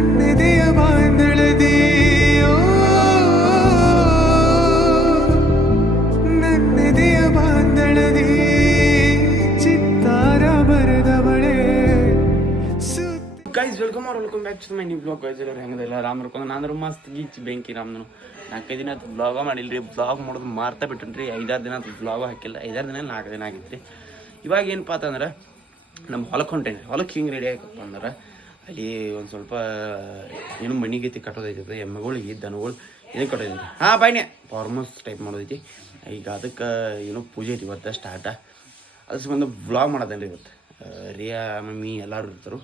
ನನ್ನೆದೆಯ ಬಾಂಧಳದಿ ನನ್ನೆದೆಯ ಬಾಂಧಳದಿ ಚಿತ್ತಾರ ಬರೆದವಳೆ. Guys welcome back to my new blog. Guys ಎಲ್ಲರೂ ಹೆಂಗದಿಲ್ಲ ರಾಮ್ ಇರ್ಕೊಂಡು ನಾನು ಮಸ್ತ್ ಗೀಚ್ ಬೆಂಕಿ ರಾಮ್ನು 4-5 ದಿನ ಆಯ್ತು ಬ್ಲಾಗ ಮಾಡಿಲ್ರಿ. ಬ್ಲಾಗ್ ಮಾಡೋದು ಮಾರ್ತಾ ಬಿಟ್ಟಿನ್ರಿ. 5-6 ದಿನ ಆಯ್ತು ಬ್ಲಾಗ ಹಾಕಿಲ್ಲ. 5-6 ದಿನ 4 ದಿನ ಆಗಿತ್ತು ರೀ. ಇವಾಗ ಏನಪ್ಪ ಅಂತಂದ್ರೆ ನಮ್ಮ ಹೊಲಕ್ಕೆ ಹೊಂಟೇನಿ. ಹೊಲಕ್ಕೆ ಹಿಂಗೆ ರೆಡಿ ಆಗಪ್ಪ ಅಂದ್ರೆ ಅಲ್ಲಿ ಒಂದು ಸ್ವಲ್ಪ ಏನು ಮಣಿಗೈತಿ ಕಟ್ಟೋದೈತಿ, ಎಮ್ಮೆಗಳಿಗೆ ದನಗಳು ಇದನ್ನು ಕಟ್ಟೋದೈತಿ. ಹಾಂ ಬಾಯ್ನೆ ಫಾರ್ಮಸ್ ಟೈಪ್ ಮಾಡೋದೈತಿ. ಈಗ ಅದಕ್ಕೆ ಏನೋ ಪೂಜೆ ಐತಿ ಇವತ್ತು ಸ್ಟಾರ್ಟ. ಅದ್ರ ಸಂಬಂಧ ಬ್ಲಾಗ್ ಮಾಡೋದಲ್ಲ ಇವತ್ತು. ರಿಯಾ ಮಮ್ಮಿ ಎಲ್ಲರೂ ಇರ್ತಾರೆ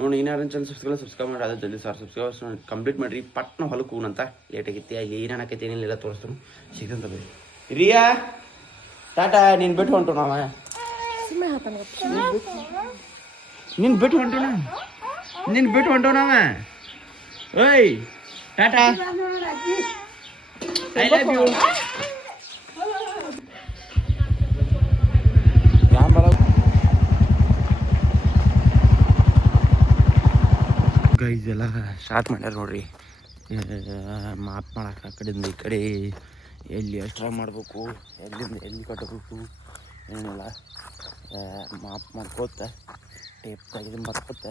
ನೋಡಿ. ಏನಾರು ಚಾನಲ್ ಸಬ್ಸ್ಕ್ರೈಬ್ ಮಾಡಿ. ಅದು ಜಲ್ದಿ ಸಬ್ಸ್ಕ್ರೈಬರ್ಸ್ ಕಂಪ್ಲೀಟ್ ಮಾಡಿರಿ. ಪಟ್ನ ಹೊಲಕ್ಕೆ ಹೋಗೋಣಂತ ಲೇಟ್ ಆಗೈತಿ. ಅಲ್ಲಿ ಏನೇನಾಕೈತಿ ಏನೇನೆಲ್ಲ ತೋರಿಸ್ತಾನು ಸಿಗಂತ ಬರೀ. ರಿಯಾ ಟಾಟಾ ನೀನು ಬಿಟ್ಟು ಹೊಂಟು ನಾವ ನೀನು ಬಿಟ್ಟು ಹೊಂಟು ನಾವ ಓಯ್ tata I love you. Guys ಎಲ್ಲ ಸ್ಟಾರ್ಟ್ ಮಾಡ್ಯಾರ ನೋಡ್ರಿ. ಮಾಪ್ ಮಾಡಕ್ಕೆ ಆ ಕಡೆಯಿಂದ ಈ ಕಡೆ ಎಲ್ಲಿ ಎಕ್ಸ್ಟ್ರಾ ಮಾಡಬೇಕು, ಎಲ್ಲಿಂದ ಎಲ್ಲಿ ಕಟ್ಟಬೇಕು ಏನಿಲ್ಲ ಮಾಪ್ ಮಾಡ್ಕೋತ ಟೇಪ್ ತೆಗೆದು ಬರ್ಕೊತ.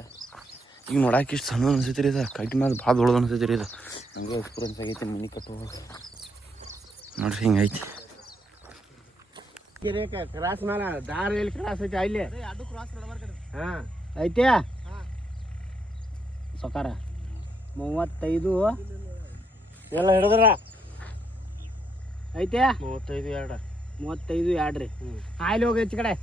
ಈಗ ನೋಡಕ್ಕೆ ಇಷ್ಟು ಸಣ್ಣ ಅನ್ಸೈತಿ ರೀ. ಇದು ಕಟ್ಟಿ ಮೇಲೆ ಭಾಳ ದೊಡ್ಡದು ಅನ್ಸೈತಿ ರೀ. ಇದು ಹಂಗೆ ಎಕ್ಸ್ಪೀರಿಯನ್ಸ್ ಆಗೈತಿ ಮನೆ ಕಟ್ಟುವಾಗ ನೋಡ್ರಿ ಹಿಂಗೈತಿ. ಕ್ರಾಸ್ ಮೇಲೆ ದಾರ ಎಲ್ಲಿ ಕ್ರಾಸ್ ಐತಿ ಅಲ್ಲಿ ಹಾಂ ಐತೆ ಸಕಾರ 35 ಎಲ್ಲ ಹಿಡಿದ್ರ ಐತೆ 35 2 ರೀ. ಆಯ್ಲಿ ಹೋಗಿ ಹೆಚ್ಚು ಕಡೆ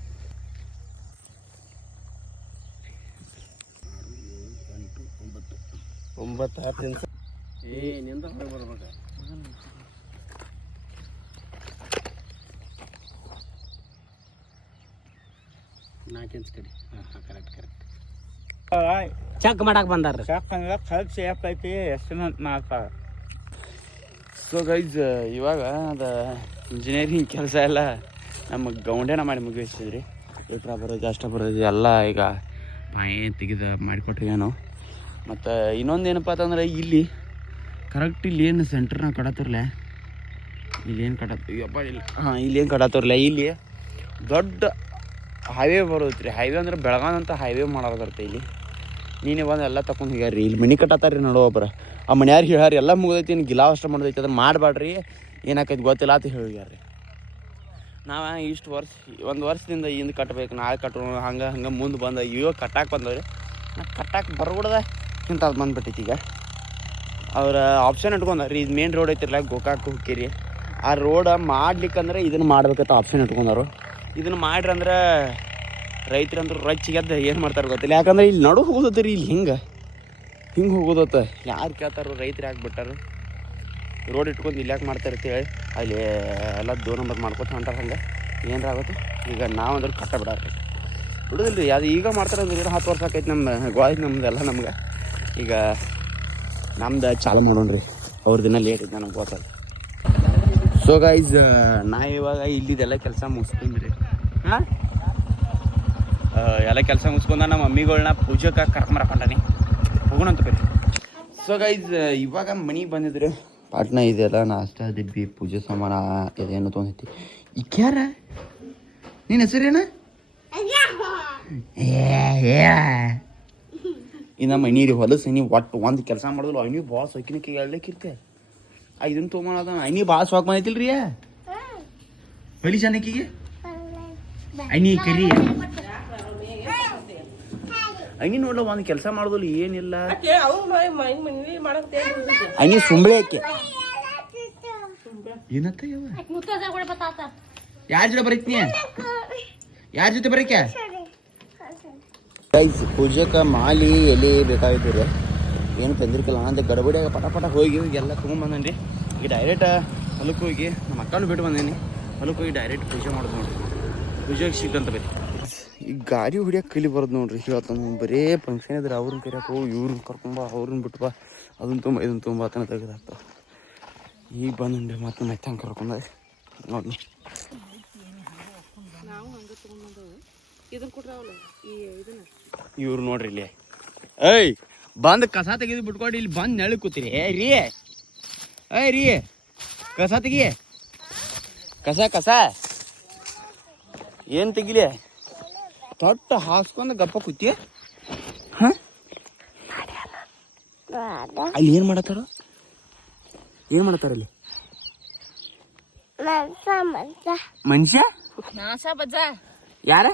9 10 ನಿಮಿಷ ಏನಿಂದ ಹೊರಗೆ ಬರ್ಬೇಕು. ನಾಲ್ಕು ಇಂಚ್ ಕಡೆ ಹಾಂ ಕರೆಕ್ಟ್ ಚೆಕ್ ಮಾಡಕ್ಕೆ ಬಂದಾರ. ಚೆಕ್ ಐತಿ ಎಷ್ಟು ಮಾಡ್ತಾರೆ. ಸೊ ಗೈಸ್ ಇವಾಗ ಅದು ಇಂಜಿನಿಯರಿಂಗ್ ಕೆಲಸ ಎಲ್ಲ ನಮ್ಮ ಗೌಂಡೇನ ಮಾಡಿ ಮುಗಿಸಿದ್ರಿ. ಎಟ್ರ ಬರೋದು ಅಷ್ಟ ಬರೋದು ಎಲ್ಲ ಈಗ ಪಾಯಿ ತೆಗೆದು ಮಾಡಿಕೊಟ್ರಿ ಏನೋ. ಮತ್ತು ಇನ್ನೊಂದು ಏನಪ್ಪ ಅಂತಂದ್ರೆ ಇಲ್ಲಿ ಕರೆಕ್ಟ್ ಇಲ್ಲಿ ಏನು ಸೆಂಟ್ರ್ನಾಗ ಕಡತ್ತಿರಲ್ಲ, ಇಲ್ಲೇನು ಕಡತ್ತಪ್ಪ ಇಲ್ಲ ಹಾಂ ಇಲ್ಲೇನು ಕಡತ್ತಿರಲ್ಲ. ಇಲ್ಲಿ ದೊಡ್ಡ ಹೈವೇ ಬರೋದು ರೀ. ಹೈವೇ ಅಂದ್ರೆ ಬೆಳಗಾವಿ ಅಂತ ಹೈವೇ ಮಾಡೋದು ಬರುತ್ತೆ. ಇಲ್ಲಿ ನೀನೇ ಬಂದು ಎಲ್ಲ ತಗೊಂಡು ಹೋಗ್ಯಾರ ರೀ. ಇಲ್ಲಿ ಮನೆ ಕಟ್ಟತ್ತಾರ ರೀ ನೋಡೋ ಒಬ್ಬರು. ಆ ಮನೆಯಾರು ಹೇಳ್ಯಾರ ಎಲ್ಲ ಮುಗ್ದೈತಿ, ಇನ್ನು ಗಿಲಾವ್ ಅಷ್ಟು ಮಾಡೋದೈತಿ, ಅದನ್ನು ಮಾಡಬೇಡ್ರಿ ಏನಾಕೈತಿ ಗೊತ್ತಿಲ್ಲ ಅಂತ ಹೇಳ್ಯಾರ ರೀ. ನಾವು ಇಷ್ಟು ಒಂದು ವರ್ಷದಿಂದ ಹಿಂದೆ ಕಟ್ಟಬೇಕು, ನಾಳೆ ಕಟ್ಟೋಣ ಹಂಗೆ ಮುಂದೆ ಬಂದ ಇವಾಗ ಕಟ್ಟಾಕೆ ಬಂದವ್ರಿ. ನಾ ಕಟ್ಟಾಕೆ ಬರ್ಬಿಡ್ದೆ ಇಂಥ ಅದು ಬಂದ್ಬಿಟ್ಟೈತಿ. ಈಗ ಅವ್ರ ಆಪ್ಷನ್ ಇಟ್ಕೊಂಡಾರ ರೀ. ಇದು ಮೇನ್ ರೋಡ್ ಐತಿರಲ್ಲ ಗೋಕಾಕ್ ಹುಕ್ಕೇರಿ, ಆ ರೋಡ್ ಮಾಡ್ಲಿಕ್ಕಂದ್ರೆ ಇದನ್ನು ಮಾಡ್ಬೇಕಂತ ಆಪ್ಷನ್ ಇಟ್ಕೊಂಡಾರು. ಇದನ್ನು ಮಾಡ್ರಂದ್ರೆ ರೈತರಂದ್ರೆ ರಚ್ಚಿಗೆದ್ದು ಏನು ಮಾಡ್ತಾರೆ ಗೊತ್ತಿಲ್ಲ. ಯಾಕಂದ್ರೆ ಇಲ್ಲಿ ನಡು ಹೋಗೋದತ್ತೀರಿ, ಇಲ್ಲಿ ಹಿಂಗೆ ಹೋಗೋದತ್ತ. ಯಾರು ಕೇಳ್ತಾರೋ ರೈತರು ಯಾಕೆ ಬಿಟ್ಟಾರು ರೋಡ್ ಇಟ್ಕೊಂಡು ಇಲ್ಲಿ ಯಾಕೆ ಮಾಡ್ತಾರೆ ಅಂತೇಳಿ ಅಲ್ಲಿ ಎಲ್ಲ 2 ನಂಬರ್ ಮಾಡ್ಕೊತ ಹೊಂಟಾರ. ಹಂಗೆ ಏನಾರ ಆಗುತ್ತೆ. ಈಗ ನಾವು ಅಂದ್ರೆ ಕಟ್ಟ ಬಿಡಾರ್ರಿ ಬಿಡೋದಿಲ್ಲ ರೀ. ಅದು ಈಗ ಮಾಡ್ತಾರೆ ಅಂದ್ರೆ 10 ವರ್ಷ ಆಕೈತಿ ನಮ್ಮ ಗೋಯ್ ನಮ್ದೆಲ್ಲ. ನಮ್ಗೆ ಈಗ ನಮ್ದು ಚಾಲು ಮಾಡೋಣ್ರಿ. ಅವ್ರ ದಿನ ಲೇಟ್ ಐತೆ ನನಗೆ ಗೊತ್ತಲ್ಲ. ಸೊ ಗೈಸ್ ನಾ ಇವಾಗ ಇಲ್ಲಿದೆಲ್ಲ ಕೆಲಸ ಮುಗಿಸ್ತೀನಿ ರೀ. ಹಾಂ ಎಲ್ಲ ಕೆಲಸ ಮುಗಿಸ್ಕೊಂಡ ನಮ್ಮ ಮಮ್ಮಿಗಳನ್ನ ಪೂಜೆಗೆ ಕರ್ಕೊಂಬರಕೊಂಡಾನಿ. ಹೋಗೋಣಂತ ಬರ್ರಿ. ಸೊ ಗೈಸ್ ಇವಾಗ ಮನೆಗೆ ಬಂದಿದ್ರು. ಪಾಟ್ನ ಇದೆಲ್ಲ ನಾಷ್ಟ ದಿಬ್ಬಿ ಪೂಜೆ ಸಾಮಾನು ಇದೇನು ತೊಗೊಂಡೈತಿ. ಈ ಕ್ಯಾರ ನಿನ್ನ ಹೆಸರೇನ ಈ ನಮ್ಮ ಅಣ್ಣಿ ರೀ. ಹೊಲಸು ನೀವು ಒಟ್ಟು ಒಂದು ಕೆಲಸ ಮಾಡಿದ್ರು ಅಣ್ಣಿ ಭಾಳ ಸೊಕ್ಕಿನಕ್ಕೆ ಹೇಳ್ಲಿಕ್ಕಿರ್ತೆ. ಇದನ್ನು ತೊಗೊಂಬದ ಅಣ್ಣಿ ಭಾಳ ಸಾಕು ಬಂದೈತಿಲ್ಲ ರೀ. ಹೊಲಿ ಚೆನ್ನಕ್ಕಿಗೆ ಅಣ್ಣಿ ಕರಿ ಅಣ್ಣಿ ನೋಡ್ಲ ಒಂದು ಕೆಲಸ ಮಾಡೋದಿಲ್ಲ ಏನಿಲ್ಲ. ಅಣ್ಣಿ ಸುಂಬಳೆ ಆಕೆ ಏನತ್ತ ಯಾರ ಜೊತೆ ಬರೀತೀನಿ, ಯಾರ ಜೊತೆ ಬರೀಕೆ ಪೂಜೆಗೆ ಮಾಲಿ ಎಲ್ಲಿ ಬೇಕಾಗಿತ್ತು ರೀ. ಏನು ತಂದಿರ್ಕಲ್ಲ ಅಂತ ಗಡಬಡಿಯಾಗ ಪಟ ಹೋಗಿ ಎಲ್ಲ ತೊಗೊಂಬಂದೀನಿ. ಈಗ ಡೈರೆಕ್ಟ್ ಹೊಲಕ್ಕೆ ಹೋಗಿ ನಮ್ಮ ಅಕ್ಕನೂ ಬಿಟ್ಟು ಬಂದೀನಿ. ಹೊಲಕ್ಕೆ ಹೋಗಿ ಡೈರೆಕ್ಟ್ ಪೂಜೆ ಮಾಡೋದು ನೋಡ್ರಿ. ಪೂಜೆಗೆ ಸಿಕ್ಕಂತ ಬರೀ ಈಗ ಗಾಡಿ ಹೊಡಿಯೋಕೆ ಕಲಿ ಬರೋದು ನೋಡ್ರಿ. ಹೇಳ್ತಾನೆ ಬರೇ ಫಂಕ್ಷನ್ ಇದ್ರೆ ಅವ್ರನ್ನ ಕರಿಯಕ್ಕೆ ಹೋಗಿ ಇವ್ರನ್ನ ಕರ್ಕೊಂಬ, ಅವ್ರನ್ನ ಬಿಟ್ಟು ಬಾ, ಅದನ್ನ ತುಂಬ ಇದನ್ನು ತುಂಬ ಆತನ ತೆಗೆದಾಗ್ತಾವ. ಈಗ ಬಂದು ಮತ್ತೆ ಹಂಗೆ ಕರ್ಕೊಂಡ ನೋಡಿ. ಇವ್ರು ನೋಡ್ರಿ ಇಲ್ಲಿ. ಏಯ್ ಬಂದು ಕಸ ತೆಗೆದು ಬಿಟ್ಕೊಂಡು ಇಲ್ಲಿ ಬಂದು ನೆಳ ಕೂತೀರಿ ರೀ ಕಸ ತೆಗಿ ಕಸ ಏನು ತೆಗಿಲಿ ತೊಟ್ಟು ಹಾಕ್ಸ್ಕೊಂಡು ಗಪ್ಪ ಕೂತಿ ಹಾಂ ಅಲ್ಲಿ ಏನು ಮಾಡತ್ತಾರ ಅಲ್ಲಿ ಮನುಷ್ಯ ಯಾರ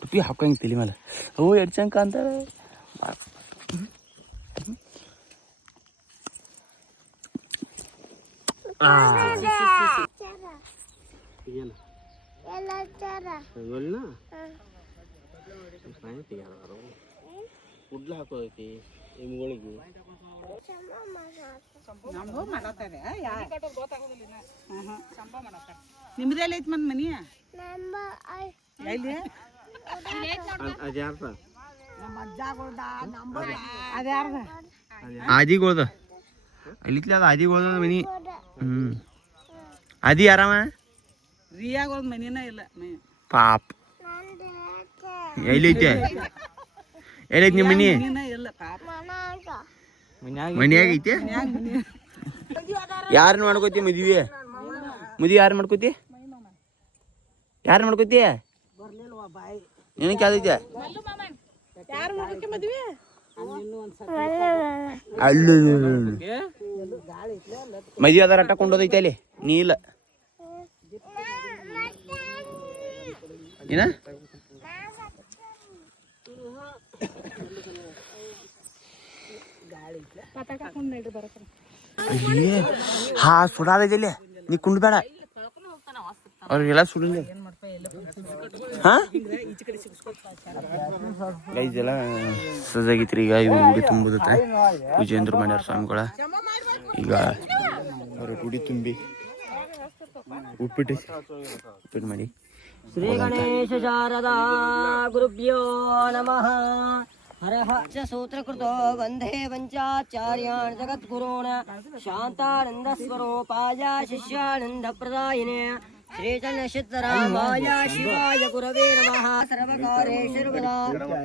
ಟುಪ್ಪಿ ಹಾಕಂಗೆ ತಲೆ ಮೇಲೆ ಅವು ಎರಡು ಚಂಕ ಅಂತಾರ ಕುಡ್ಲ ಹಾಕೋದೈತಿ ಎಮ್ಗಳಿಗೆ ನಿಮ್ದೆಲ್ಲ ಐತಿ ಮನ್ ಮನಿ ಆದಿಗೋಳ್ದ ಅಲ್ಲಿತ್ಲ ಅದು ಆದಿಗೋಳ್ದ ಮನಿ ಆದಿ ಆರಾಮ ರಿಯಾಗೋಳ್ ಮನಿನ ಇಲ್ಲ ಪಾಪ ಎಲ್ಲೈತೆ ನಿಮ್ಮ ಮನಿ ಇಲ್ಲ ಪಾಪ ಮನ್ಯಾಗ ಐತೆ ಯಾರನ್ನ ಮಾಡ್ಕೋತಿ ಮದ್ವಿ ಯಾರು ಮಾಡ್ಕೋತಿ ಏನಕ್ಕೆ ಯಾವ್ದೈತೆ ಅಲ್ಲ ಮದ್ವಿ ಅದಾರ ಅಟ್ಟ ಕೊಂಡೋದೈತೆ ಅಲ್ಲಿ ನೀ ಇಲ್ಲ ಏನ ಹಾ ಸುಡಾದೈತೆ ನೀ ಕುಂಡ್ ಬೇಡ ಅವ್ರಿಗೆಲ್ಲ ಸುಡಿಲ್ಲ ಹಾ ಗೈಜೆಲ್ಲ ಸಜಾಗಿತ್ರಿ ಈಗ ಇವ್ರು ಗುಡಿ ತುಂಬುದತ್ತೆ ಪೂಜೆಂದ್ರ ಮಾಡ್ಯಾರ ಸ್ವಾಮಿಗಳ ಈಗ ಅವ್ರ ಗುಡಿ ತುಂಬಿ ಉಪ್ಪಿಟ್ಟು ಮಾಡಿ ಶ್ರೀ ಗಣೇಶ ಶಾರದಾ ಗುರುಭ್ಯೋ ನಮಃ ಹರಹ ಚ ಸೂತ್ರಕೃತೋ ವಂದೇ ಪಂಚಾಚಾರ್ಯಾನ್ ಜಗದ್ಗುರುಣ ಶಾಂತಾನಂದ ಸ್ವರೂಪಾಯ ಶಿಷ್ಯಾನಂದ ಪ್ರದಾಯಿನೇ ಶ್ರೀಚನ್ನಶಿತ್ತರಾಮಾಯ ಶಿವಾಯ ಗುರವೇ ನಮಃ ಸರ್ವಕಾರೇ ಸರ್ವದಾ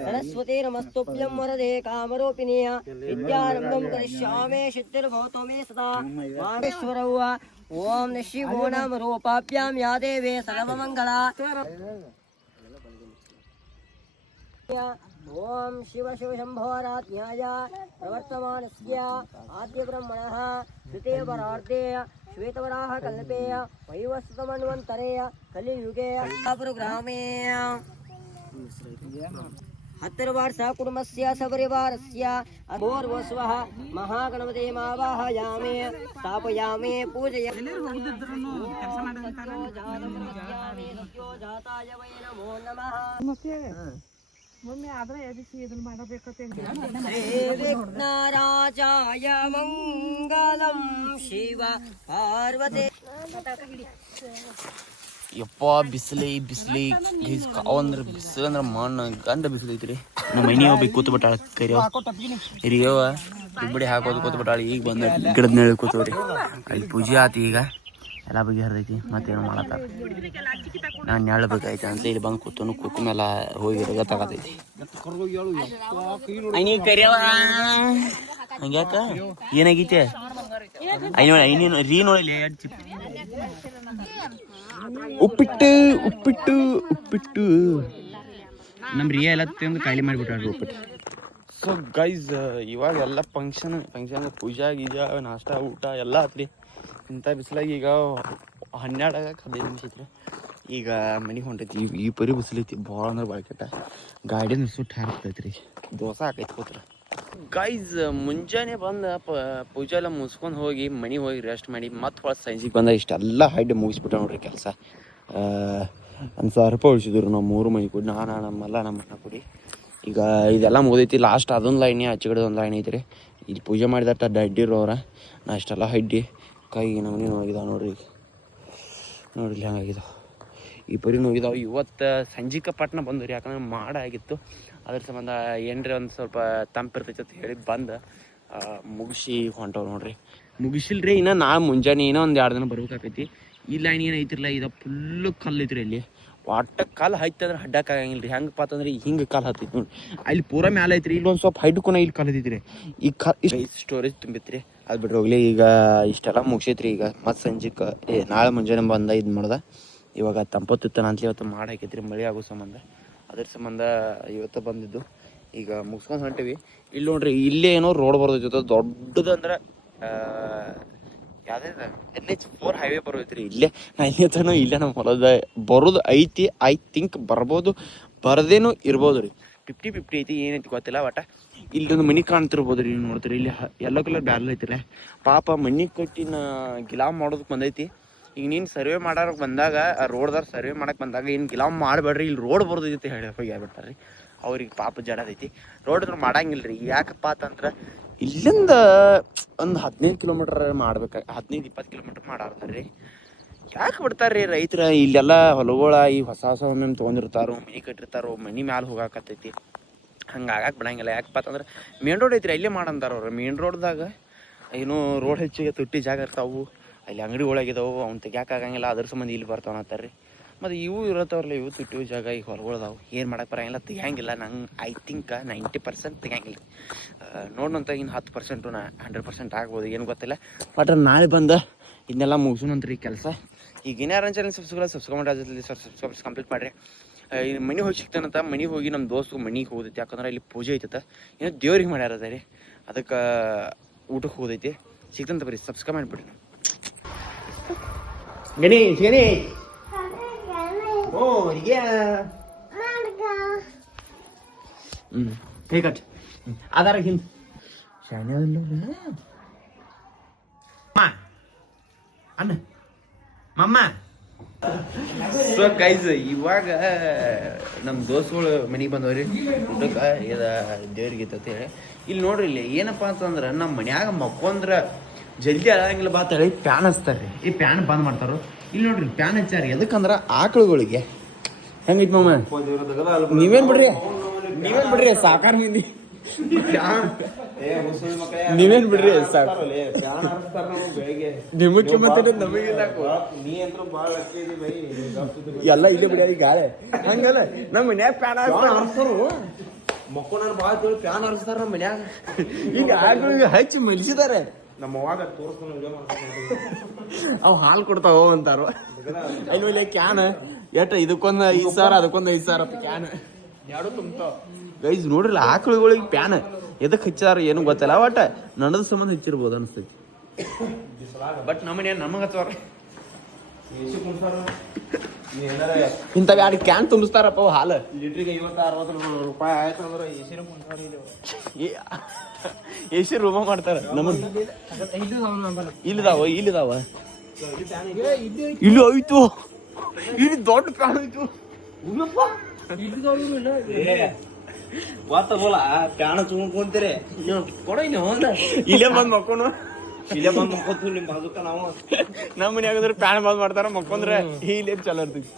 ಸರಸ್ವತಿ ನಮಸ್ತುಭ್ಯಂ ವರದೆ ಕಾಮರೂಪಿಣಿಯ ವಿದ್ಯಾರಂಭಂ ಕರಿಷ್ಯಾಮಿ ಸಿದ್ಧಿರ್ಭವತು ಮೇ ಸದಾ ಮಾಮೇಶ್ವರವ್ವ ಓಂ ಶಿವೋ ನಾಮ ರೂಪಾಭ್ಯಾಂ ಯಾ ದೇವೇ ಸರ್ವಮಂಗಳ ಓಂ ಶಿವ ಶಿವ ಶಂಭೋರಾಜ್ಞಾಯ ಪ್ರವರ್ತಮಾನಸ್ಯ ಆದ್ಯ ಬ್ರಹ್ಮಣಃ ಶ್ರುತೇವರಾರ್ಧೇ ಶ್ವೇತವರಾಹ ಕಲ್ಪೇಯ ವೈವಸ್ವತಮನ್ವಂತರೇಯ ಕಲಿಯುಗೆ ಗ್ರಾಮೇ 10 ವರ್ಷ ಕುಟುಂಬಸ್ಯ ಸಪರಿವಾರಸ್ಯ ಅಪೂರ್ವಸ್ವಃ ಮಹಾಗಣಪತಿ ಮಾವಾಹಯಾಮಿ ಸ್ಥಾಪಯಾಮಿ ಪೂಜಯಾಮಿ ಜಾತಾಯ ವೈ ನಮೋ ನಮಃ ವಿಘ್ನರಾಜಾಯ ಮಂಗಲಂ ಶಿವ ಪಾರ್ವತಿ ಯಪ್ಪ ಬಿಸಿಲಿ ಕಾವಂದ್ರೆ ಬಿಸಿಲು ಅಂದ್ರೆ ಮಣ್ಣು ಗಂಡ ಬಿಸಿಲು ಐತ್ರಿ ನಮ್ಮ ಮನೆ ಹೋಗಿ ಕೂತ್ ಬಿಟ್ಟಾಳ ಹಿರಿಯವ ಇಬ್ಬಡಿ ಹಾಕೋದು ಕೂತ್ ಬಿಟ್ಟಾಳ ಈಗ ಬಂದ ಗಿಡದ ನೆಳಿ ಕೂತವ್ರಿ ಅಲ್ಲಿ ಪೂಜೆ ಆತಿ ಈಗ ಎಲ್ಲ ಬಗ್ಗೆ ಹರಿದೈತಿ ಮತ್ತೇನು ಮಾಡತ್ತಾರ ನಾನು ಹೇಳ್ಬೇಕಾಯ್ತು ಅಂತ ಇಲ್ಲಿ ಬಂದು ಕೂತನು ಕೂತ ಮೇಲೆ ಹೋಗಿ ಗೊತ್ತಾಗತೈತಿ ಕರಿಯವ ಹಂಗ್ಯಾಕ ಏನಾಗೈತೆ ಐನೇನು ರೀ ನೋಡಲಿ ಉಪ್ಪಿಟ್ಟು ನಮ್ಮ ರಿಯಾ ಎಲ್ಲ ತಿಂದು ಖಾಲಿ ಮಾಡಿಬಿಟ್ಟಾಡ್ರಿ ಉಪ್ಪಿಟ್ಟು. ಸೊ ಗೈಸ್ ಇವಾಗ ಎಲ್ಲ ಫಂಕ್ಷನ್ ಪೂಜಾ ಗೀಜಾ ನಾಷ್ಟ ಊಟ ಎಲ್ಲ ಆತ್ರಿ. ಇಂಥ ಬಿಸಿಲಾಗಿ ಈಗ 12 ಆಗಕ್ಕೆ 15 ನಿಮಿಷ ಐತ್ರಿ. ಈಗ ಮನೆಗೆ ಹೊಂಟೈತಿ. ಈ ಪರಿ ಬಿಸಿಲೈತಿ ಭಾಳ ಅಂದ್ರೆ ಭಾಳ ಕೆಟ್ಟ. ಗಾಡಿನ ಸುಟ್ಟು ಹಾಕ್ತೈತ್ರಿ. ದೋಸೆ ಹಾಕೈತಿ ಕೂತ್ರ. ಗೈಸ್ ಮುಂಜಾನೆ ಬಂದು ಪೂಜೆ ಎಲ್ಲ ಮುಗಿಸ್ಕೊಂಡು ಹೋಗಿ ಮನೆಗೆ ಹೋಗಿ ರೆಸ್ಟ್ ಮಾಡಿ ಮತ್ತೆ ಹೊಳ ಸಂಜಿಗೆ ಬಂದ ಇಷ್ಟೆಲ್ಲ ಹೈಡ್ ಮುಗಿಸ್ಬಿಟ್ಟ ನೋಡ್ರಿ ಕೆಲಸ. 1000 ರೂಪಾಯಿ ಉಳಿಸಿದ್ರು ನಾವು 3 ಮನೆ ಕೂಡಿ, ನಮ್ಮಲ್ಲ ನಮ್ಮ ಅಣ್ಣ ಕೂಡಿ. ಈಗ ಇದೆಲ್ಲ ಮುಗಿದೈತಿ. ಲಾಸ್ಟ್ ಅದೊಂದು ಲೈನಿ ಆಚೆ ಕಡೆ ಒಂದು ಲೈನ್ ಐತ್ರಿ. ಇಲ್ಲಿ ಪೂಜೆ ಮಾಡಿದಟ್ಟ ಅಡ್ಡಿರು ಅವ್ರ ನಾ ಇಷ್ಟೆಲ್ಲ ಹಡ್ಡಿ ಕೈಗೆ ನಮ್ಮನೆ ನೋವಾಗಿದಾವೆ ನೋಡ್ರಿ. ಈಗ ನೋಡ್ರಿ ಹೆಂಗಾಗಿದಾವೆ ಈ ಪರಿ ನೋಗಿದಾವೆ. ಇವತ್ತು ಸಂಜಿಕ ಪಟ್ನ ಬಂದ್ರಿ, ಯಾಕಂದ್ರೆ ಮಾಡ ಆಗಿತ್ತು. ಅದ್ರ ಸಂಬಂಧ ಏನ್ರಿ ಒಂದು ಸ್ವಲ್ಪ ತಂಪಿರ್ತೈತೆ ಅಂತ ಹೇಳಿ ಬಂದು ಮುಗಿಸಿ ಹೊಂಟವ್ ನೋಡ್ರಿ. ಮುಗಿಸಿಲ್ರಿ ಇನ್ನು ನಾಳೆ ಮುಂಜಾನೆ ಏನೋ ಒಂದು 2 ದಿನ ಬರ್ಬೇಕಾಕೈತಿ. ಈ ಲೈನ್ ಏನು ಐತಿರಲ್ಲ ಇದು ಫುಲ್ಲು ಕಲ್ಲು ಐತ್ರಿ. ಇಲ್ಲಿ ಒಟ್ಟ ಕಾಲು ಹೈತಂದ್ರೆ ಹಡ್ಡಕ್ಕಾಗಂಗಿಲ್ಲ ರೀ. ಹೆಂಗಪ್ಪ ಅಂತಂದ್ರೆ ಹಿಂಗೆ ಕಾಲು ಹತ್ತೈತಿ ನೋಡಿ. ಅಲ್ಲಿ ಪೂರ ಮ್ಯಾಲೆ ಐತ್ರಿ, ಇಲ್ಲಿ ಒಂದು ಸ್ವಲ್ಪ ಹೈಡ್ಕೊನ ಇಲ್ಲಿ ಕಾಲು ಹತ್ತೈತಿ ರೀ. ಈ ಸ್ಟೋರೇಜ್ ತುಂಬಿತ್ರಿ. ಅದು ಬಿಟ್ರೆ ಹೋಗ್ಲಿ. ಈಗ ಇಷ್ಟೆಲ್ಲ ಮುಗಿಸೈತ್ರಿ. ಈಗ ಮತ್ತೆ ಸಂಜೆಗೆ ನಾಳೆ ಮುಂಜಾನೆ ಬಂದ ಇದು ಮಾಡ್ದೆ. ಇವಾಗ ತಂಪತ್ತಿತ್ತಾನ ಅಂತಲೇ ಇವತ್ತು ಮಾಡಿ ಹಾಕೈತ್ರಿ ಮಳೆ ಆಗೋ ಸಂಬಂಧ. ಅದ್ರ ಸಂಬಂಧ ಇವತ್ತು ಬಂದಿದ್ದು. ಈಗ ಮುಗಿಸ್ಕೊಂಡು ಹೊಂಟೀವಿ. ಇಲ್ಲಿ ನೋಡ್ರಿ, ಇಲ್ಲೇ ಏನೋ ರೋಡ್ ಬರೋದೈತೆ ದೊಡ್ಡದಂದ್ರೆ ಯಾವುದೇ NH4 ಹೈವೇ ಬರೋದೈತ್ರಿ. ಇಲ್ಲೇ ನಾ ಇಲ್ಲಿ ತನೂ ಇಲ್ಲೇ ನಮ್ಮ ಹೊಲದ ಬರೋದು ಐತಿ. ಐ ಥಿಂಕ್ ಬರ್ಬೋದು, ಬರದೇನು ಇರ್ಬೋದು ರೀ. 50-50 ಐತಿ, ಏನೈತಿ ಗೊತ್ತಿಲ್ಲ. ಒಟ್ಟು ಇಲ್ಲೊಂದು ಮನೆ ಕಾಣ್ತಿರ್ಬೋದು ರೀ. ನೀವು ನೋಡ್ತೀರಿ ಇಲ್ಲಿ ಯೆಲ್ಲೋ ಕಲರ್ ಬ್ಯಾರಲ್ ಐತಿಲ್ಲ. ಪಾಪ ಮನೆ ಕಟ್ಟಿನ ಗಿಲಾಮ್ ಮಾಡೋದಕ್ಕೆ ಬಂದೈತಿ. ಈಗ ನೀನು ಸರ್ವೆ ಮಾಡೋಕೆ ಬಂದಾಗ, ಆ ರೋಡ್ದಾರ ಸರ್ವೆ ಮಾಡಕ್ಕೆ ಬಂದಾಗ ಏನು ಗಿಲಾಮ್ ಮಾಡಬೇಡ್ರಿ, ಇಲ್ಲಿ ರೋಡ್ ಬರೋದೈತಿ ಹೇಳಿ ಹೋಗಿ ಹೇಳ್ಬಿಡ್ತಾರೆ ರೀ. ಅವ್ರಿಗೆ ಪಾಪ ಜಡದೈತಿ. ರೋಡ್ ಅಂದ್ರೆ ಮಾಡಂಗಿಲ್ಲ ರೀ. ಯಾಕಪ್ಪ ಅಂತಂದ್ರೆ ಇಲ್ಲಿಂದ ಒಂದು 15 ಕಿಲೋಮೀಟ್ರ್ ಮಾಡ್ಬೇಕು, 15-20 ಕಿಲೋಮೀಟ್ರ್ ಮಾಡಾರ್ತಾರೆ ರೀ. ಯಾಕೆ ಬಿಡ್ತಾರೆ ರೀ ರೈತರ? ಇಲ್ಲೆಲ್ಲ ಹೊಲಗಳ ಈ ಹೊಸ ಒಮ್ಮೆ ತೊಗೊಂಡಿರ್ತಾರೋ, ಮನೆ ಕಟ್ಟಿರ್ತಾರೋ, ಮನೆ ಮ್ಯಾಲೆ ಹೋಗಾಕತ್ತೈತಿ. ಹಂಗೆ ಆಗಕ್ಕೆ ಬಿಡಂಗಿಲ್ಲ. ಯಾಕಪ್ಪ ಅಂತಂದ್ರೆ ಮೇನ್ ರೋಡ್ ಐತ್ರಿ, ಅಲ್ಲೇ ಮಾಡಂತಾರ ಅವ್ರು. ಮೇನ್ ರೋಡ್ದಾಗ ಏನೋ ರೋಡ್ ಹೆಚ್ಚಿಗೆ ತುಟ್ಟಿ ಜಾಗ ಇರ್ತಾವು, ಅಲ್ಲಿ ಅಂಗಡಿ ಒಳಗಿದಾವು, ಅವ್ನು ತೆಗ್ಯಾಕಾಗಂಗಿಲ್ಲ. ಅದ್ರ ಸಂಬಂಧ ಇಲ್ಲಿ ಬರ್ತಾವ ಅಂತಾರೆ ರೀ. ಮತ್ತು ಇವು ಇರತ್ತವ್ರಲ್ಲ, ಇವು ತುಟ್ಟಿ ಜಾಗ ಈಗ ಹೊಲಗಳದಾವು, ಏನು ಮಾಡಕ್ಕೆ ಬರೋಂಗಿಲ್ಲ, ತೆಗಿಯಂಗಿಲ್ಲ. ನಂಗೆ ಐ ಥಿಂಕ್ 90% ತೆಗಿಯಂಗಿಲ್ಲ. ನೋಡೋಂತ ಇನ್ನು 10% 100% ಆಗ್ಬೋದು, ಏನು ಗೊತ್ತಿಲ್ಲ. ಬಟ್ ನಾಳೆ ಬಂದ ಇದನ್ನೆಲ್ಲ ಮುಗಿಸೋಣಂತ್ರಿ ಕೆಲಸ. ಈಗ ಏನಾರ ಚಾನಲ್ ಸಬ್ಸ್ಕ್ರೈಬ್ ಮಾಡಿ ಸಬ್ಸ್ಕ್ರೈಬ್ ಕಂಪ್ಲೀಟ್ ಮಾಡಿರಿ. ಇಲ್ಲಿ ಮನೆ ಹೋಗಿ ಸಿಗ್ತಾನಂತ. ಮನೆಗೆ ಹೋಗಿ ನಮ್ಮ ದೋಸ್ತು ಮನೆಗೆ ಹೋದೈತಿ. ಯಾಕಂದ್ರೆ ಇಲ್ಲಿ ಪೂಜೆ ಐತೈತೆ, ಏನೋ ದೇವ್ರಿಗೆ ಮಾಡ್ಯಾರದ ರೀ. ಅದಕ್ಕೆ ಊಟಕ್ಕೆ ಹೋದೈತಿ. ಸಿಗ್ತಂತ ಬರ್ರಿ, ಸಬ್ಸ್ಕ್ರೈಬ್ ಮಾಡಿಬಿಡ್ರಿ. ಗಣೇಶ್ ಓ ಕೈ ಕಟ್ ಆಧಾರ ಹಿಂದ್ ಅಣ್ಣ ಮಮ್ಮ. ಸೊ ಗೈಸ್, ಇವಾಗ ನಮ್ಮ ದೋಸ್ತುಗಳು ಮನೆಗೆ ಬಂದವ್ರಿ ಊಟಕ್ಕೆ. ದೇವ್ರಿಗೆ ಅಂತ ಹೇಳಿ ಇಲ್ಲಿ ನೋಡ್ರಿ. ಇಲ್ಲಿ ಏನಪ್ಪ ಅಂತಂದ್ರೆ ನಮ್ಮ ಮನ್ಯಾಗ ಮಕ್ಕೊಂದ್ರೆ ಜಲ್ದಿ ಆಗಂಗಿಲ್ಲ ಬಾತೇಳಿ ಪ್ಯಾನ್ ಹಚ್ತಾರೆ ರೀ. ಈ ಪ್ಯಾನ್ ಬಂದ್ ಮಾಡ್ತಾರೋ. ಇಲ್ಲಿ ನೋಡ್ರಿ ಪ್ಯಾನ್ ಹಚ್ಚಾರಿ. ಎದಕ್ಕಂದ್ರೆ ಆಕಳುಗಳಿಗೆ ಹೆಂಗೈತಿ ಮಾಮ? ನೀವೇನ್ ಬಿಡ್ರಿ ಸಾಕಾರ ಮಂದಿ. ನೀವೇನ್ ಬಿಡ್ರಿ ನಿಮ್ಮ ಮುಖ್ಯಮಂತ್ರಿ ನಮಗಿಲ್ಲ ಎಲ್ಲ ಇಲ್ಲೇ ಬಿಡ್ಯಾರಿ ಗಾಳೆ. ಹಂಗಲ್ಲ ನಮ್ಮ ಮನ್ಯಾಗ ಪ್ಯಾನ್ ಹಚ್ತಾರು. ಮಕ್ಕೋಣ ಬಾಳ ಪ್ಯಾನ್ ಹರಿಸ್ತಾರ ನಮ್ಮ ಮನ್ಯಾಗ. ಈಗ ಆಕಳಿಗೆ ಹಚ್ಚಿ ಮಲಿಸಿದಾರೆ. ನಮ್ಮ ಅವಾಗ ಅವ್ ಹಾಲು ಕೊಡ್ತಾವ ಅಂತಾರ. ಅಲ್ಲಿ ಕ್ಯಾನ್ ಎಷ್ಟ ಇದಕ್ಕೊಂದು 5,000 ಅದಕ್ಕೊಂದು 5,000 ಕ್ಯಾನ್ ಎರಡು ತುಂಬ್ತಾವ. ಗೈಸ್ ನೋಡ್ರಿಲ್ಲ, ಆಕಳುಗಳಿಗೆ ಪ್ಯಾನ್ ಎದಕ್ಕೆ ಹಚ್ಚಾರ ಏನು ಗೊತ್ತಿಲ್ಲ. ಒಟ್ಟ ನನದ ಸಂಬಂಧ ಹಚ್ಚಿರ್ಬೋದು ಅನಿಸ್ತೈತಿ. ಬಟ್ ನಮ್ಮನೆ ನಮಗ ಹಚ್ಚವಾರ ಇಂಥವ್ 2 ಕ್ಯಾನ್ ತುಂಬಿಸ್ತಾರಪ್ಪ ಹಾಲು. ಲೀಟ್ರಿಗೆ 50-60 ರೂಪಾಯಿ ಆಯ್ತು ಅಂದ್ರೆ ಎಸಿ ರೂಮ ಮಾಡ್ತಾರ. ನಮಗ್ ಇಲ್ಲಿದಾವ ಇಲ್ಲಿ ಐತು. ಇಲ್ಲಿ ದೊಡ್ಡ ಪ್ಯಾನ್ ಐತು. ಪ್ಯಾಣ ಚುಮ್ಕೊಂತೀರಿ ಕೊಡ ಇಲ್ಲಿ ಇಲ್ಲೇ ಬಂದ್ ಮಕ್ಕೋನು. ಇಲ್ಲೇ ಬಂದು ಮಕ್ಕೋತೀವಿ ನಿಮ್ಮ ಬಾಜುಕ ನಾವು. ನಮ್ಮ ಮನ್ಯಾಗ ಪ್ಯಾನ್ ಬಂದ್ ಮಾಡ್ತಾರ, ಮಕ್ಕೊಂದ್ರೆ ಇಲ್ಲೇ ಚಲೋ ಇರ್ತೈತಿ.